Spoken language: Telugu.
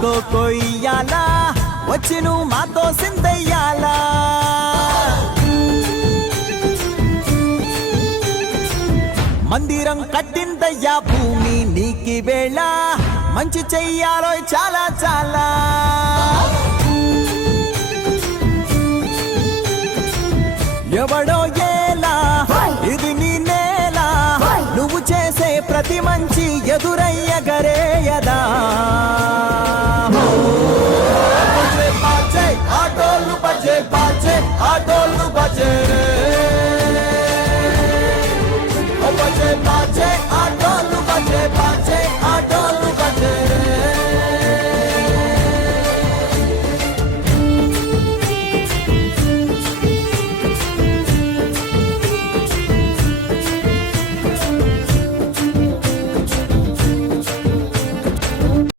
కొయ్యాలా వచ్చి నువ్వు మాతో సిందయ్యాలా మందిరం కట్టిందయ్యా భూమి నీకి వేళ మంచి చెయ్యాలో చాలా చాలా ఎవడో ఏలా ఇది నీ నేల నువ్వు చేసే ప్రతి మంచి ఎదురయ్యగరేయదా ఆటోలు బజే బాజే ఆటో